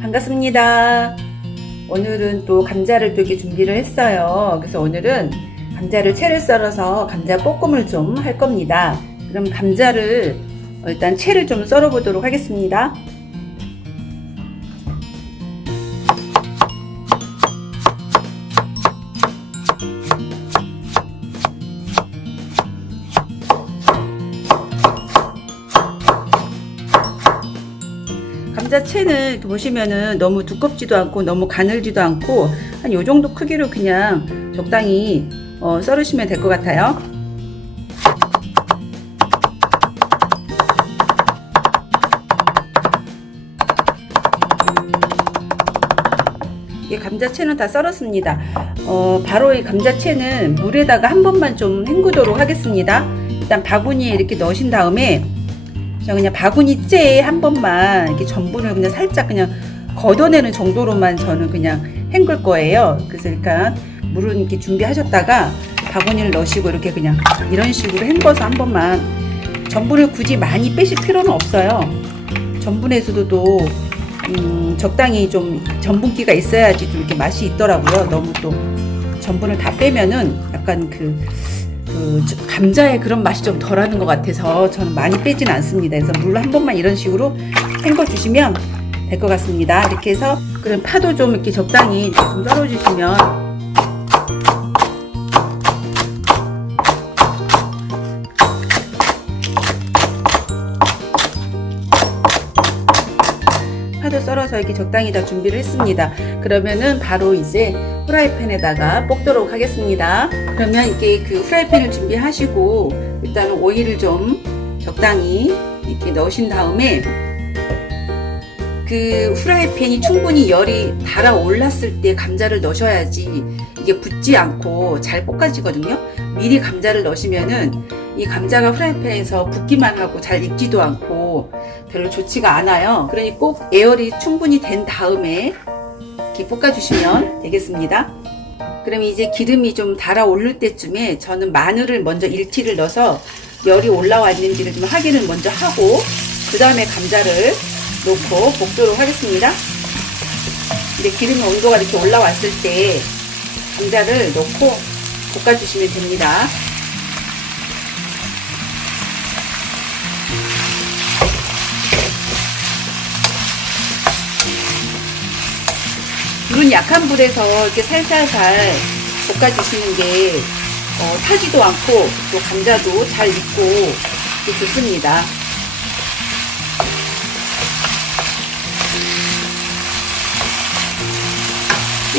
반갑습니다. 오늘은 또 감자를 또 이렇게 준비를 했어요. 그래서 오늘은 감자를 채를 썰어서 감자 볶음을 좀 할 겁니다. 그럼 감자를 일단 채를 좀 썰어 보도록 하겠습니다. 채는 보시면은 너무 두껍지도 않고 너무 가늘지도 않고 한 요 정도 크기로 그냥 적당히 어, 썰으시면 될 것 같아요. 이 감자채는 다 썰었습니다. 어, 바로 이 감자채는 물에다가 한 번만 좀 헹구도록 하겠습니다. 일단 바구니에 이렇게 넣으신 다음에 저 그냥 바구니째에 한 번만 이렇게 전분을 그냥 살짝 그냥 걷어내는 정도로만 저는 그냥 헹굴 거예요. 그래서 그러니까 물을 이렇게 준비하셨다가 바구니를 넣으시고 이렇게 그냥 이런 식으로 헹궈서 한 번만 전분을 굳이 많이 빼실 필요는 없어요. 전분에서도 또 음, 적당히 좀 전분기가 있어야지 좀 이렇게 맛이 있더라고요. 너무 또 전분을 다 빼면은 약간 그, 감자의 그런 맛이 좀 덜하는 것 같아서 저는 많이 빼진 않습니다. 그래서 물 한 번만 이런 식으로 헹궈 주시면 될 것 같습니다. 이렇게 해서 그럼 파도 좀 이렇게 적당히 좀 썰어 주시면 파도 썰어서 이렇게 적당히 다 준비를 했습니다. 그러면은 바로 이제 프라이팬에다가 볶도록 하겠습니다. 그러면 이게 그 프라이팬을 준비하시고 일단 오일을 좀 적당히 이렇게 넣으신 다음에 그 프라이팬이 충분히 열이 달아올랐을 때 감자를 넣으셔야지 이게 붙지 않고 잘 볶아지거든요. 미리 감자를 넣으시면은 이 감자가 프라이팬에서 붙기만 하고 잘 익지도 않고 별로 좋지가 않아요. 그러니 꼭 에어리 충분히 된 다음에 이렇게 볶아주시면 되겠습니다. 그럼 이제 기름이 좀 달아오를 때쯤에 저는 마늘을 먼저 1티를 넣어서 열이 올라왔는지를 좀 확인을 먼저 하고 그 다음에 감자를 넣고 볶도록 하겠습니다. 이제 기름의 온도가 이렇게 올라왔을 때 감자를 넣고 볶아주시면 됩니다. 약한 불에서 이렇게 살살살 볶아주시는 게 어, 타지도 않고 또 감자도 잘 익고 좋습니다.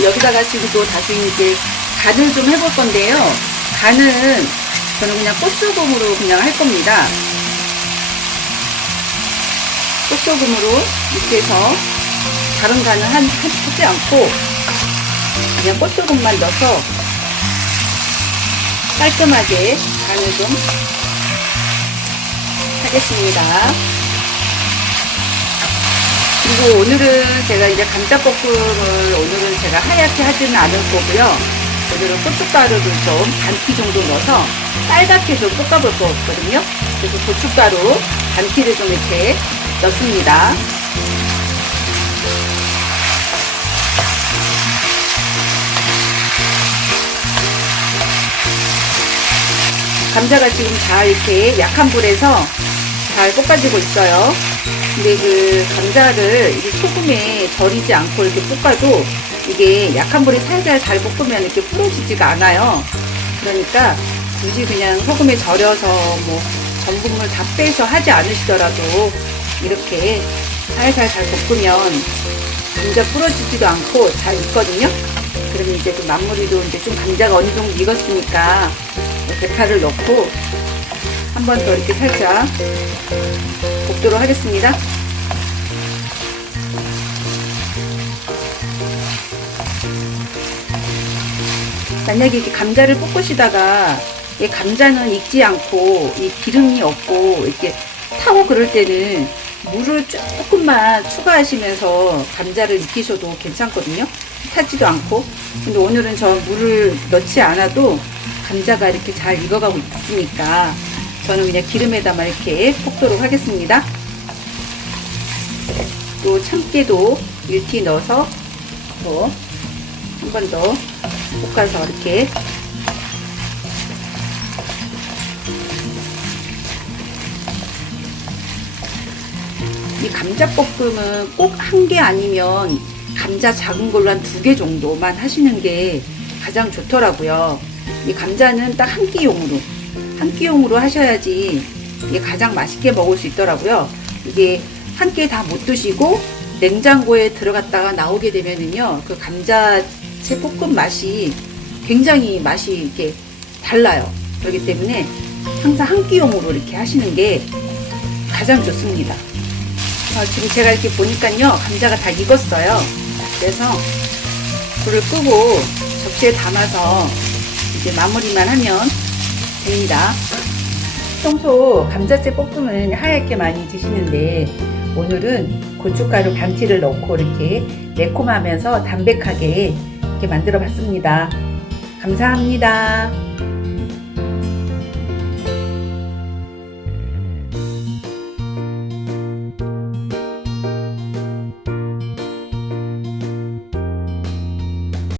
여기다가 지금 또 다시 이제 간을 좀 해볼 건데요. 간은 저는 그냥 꽃소금으로 그냥 할 겁니다. 꽃소금으로 이렇게 해서 다른 간은 한, 한, 하지 않고 그냥 꽃소금만 넣어서 깔끔하게 간을 좀 하겠습니다. 그리고 오늘은 제가 이제 감자볶음을 오늘은 제가 하얗게 하지는 않을 거고요. 오늘은 고춧가루를 좀 반티 정도 넣어서 빨갛게 좀 볶아볼 거거든요. 그래서 고춧가루 반티를 좀 이렇게 넣습니다. 감자가 지금 잘 이렇게 약한 불에서 잘 볶아지고 있어요. 근데 그 감자를 이게 소금에 절이지 않고 이렇게 볶아도 이게 약한 불에 살살 잘 볶으면 이렇게 풀어지지가 않아요. 그러니까 굳이 그냥 소금에 절여서 뭐 전분물 다 빼서 하지 않으시더라도 이렇게 살살 잘 볶으면 감자 부러지지도 않고 잘 익거든요. 그러면 이제 그 마무리도 이제 좀 감자가 어느 정도 익었으니까 대파를 넣고 한 번 더 이렇게 살짝 볶도록 하겠습니다. 만약에 이렇게 감자를 볶으시다가 이 감자는 익지 않고 이 기름이 없고 이렇게 타고 그럴 때는 물을 조금만 추가하시면서 감자를 익히셔도 괜찮거든요. 타지도 않고. 근데 오늘은 저 물을 넣지 않아도 감자가 이렇게 잘 익어가고 있으니까 저는 그냥 기름에다만 이렇게 볶도록 하겠습니다. 또 참깨도 밀티 넣어서 또 한 번 더 볶아서 이렇게 이 감자볶음은 꼭 한 개 아니면 감자 작은 걸로 한 두 개 정도만 하시는 게 가장 좋더라고요. 이 감자는 딱 한 끼용으로 한 끼용으로 하셔야지 이게 가장 맛있게 먹을 수 있더라고요. 이게 한 끼 다 못 드시고 냉장고에 들어갔다가 나오게 되면은요 그 감자채 볶음 맛이 굉장히 맛이 이렇게 달라요. 그렇기 때문에 항상 한 끼용으로 이렇게 하시는 게 가장 좋습니다. 어, 지금 제가 이렇게 보니까요 감자가 다 익었어요. 그래서 불을 끄고 접시에 담아서 이제 마무리만 하면 됩니다. 평소 감자채 볶음은 하얗게 많이 드시는데 오늘은 고춧가루 반티를 넣고 이렇게 매콤하면서 담백하게 이렇게 만들어 봤습니다. 감사합니다.